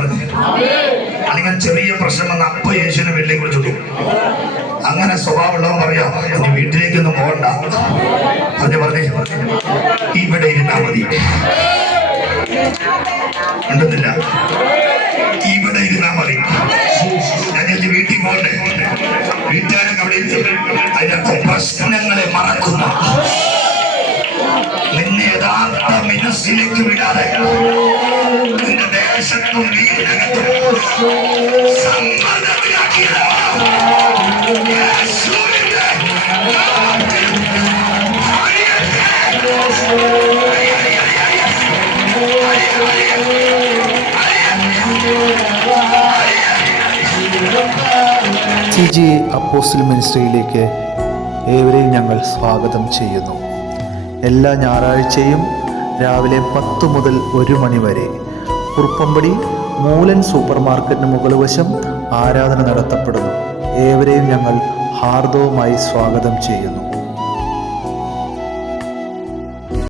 പറഞ്ഞു. അല്ലെങ്കിൽ ചെറിയ പ്രശ്നം വന്ന അപ്പൊ യേശുവിനെ വീട്ടിലേക്ക് വിളിച്ചിട്ടു. അങ്ങനെ സ്വഭാവമുള്ളവൻ പറയാ ഇനി വീട്ടിലേക്കൊന്നും പോകണ്ട, പറഞ്ഞേ ഇവിടെ ഇരുന്നാ മതി. ഉണ്ടെന്നില്ല, ഇവിടെ ഇരുന്നാ മതി. ഞാൻ വീട്ടിൽ പോകണ്ടേ, വീട്ടുകാരൊക്കെ അവിടെ അതിനകത്ത് പ്രശ്നങ്ങളെ മറക്കുന്ന നിന്നെ യഥാർത്ഥ മനസ്സിലേക്ക് വിടാതെ നിന്റെ ദേശത്തും വീടിനകത്തും സമ്മർദ്ദത്തിലാക്കിയത് CGA അപ്പോസ്റ്റൽ മിനിസ്ട്രിയിലേക്ക് ഏവരെയും ഞങ്ങൾ സ്വാഗതം ചെയ്യുന്നു. എല്ലാ ഞായറാഴ്ചയും രാവിലെ 10 മുതൽ 1 മണി വരെ കുറുപ്പമ്പടി മൂലൻ സൂപ്പർ മാർക്കറ്റിന് മുകൾ വശം ആരാധന നടത്തപ്പെടുന്നു. ഏവരെയും ഞങ്ങൾ ഹാർദവമായി സ്വാഗതം ചെയ്യുന്നു.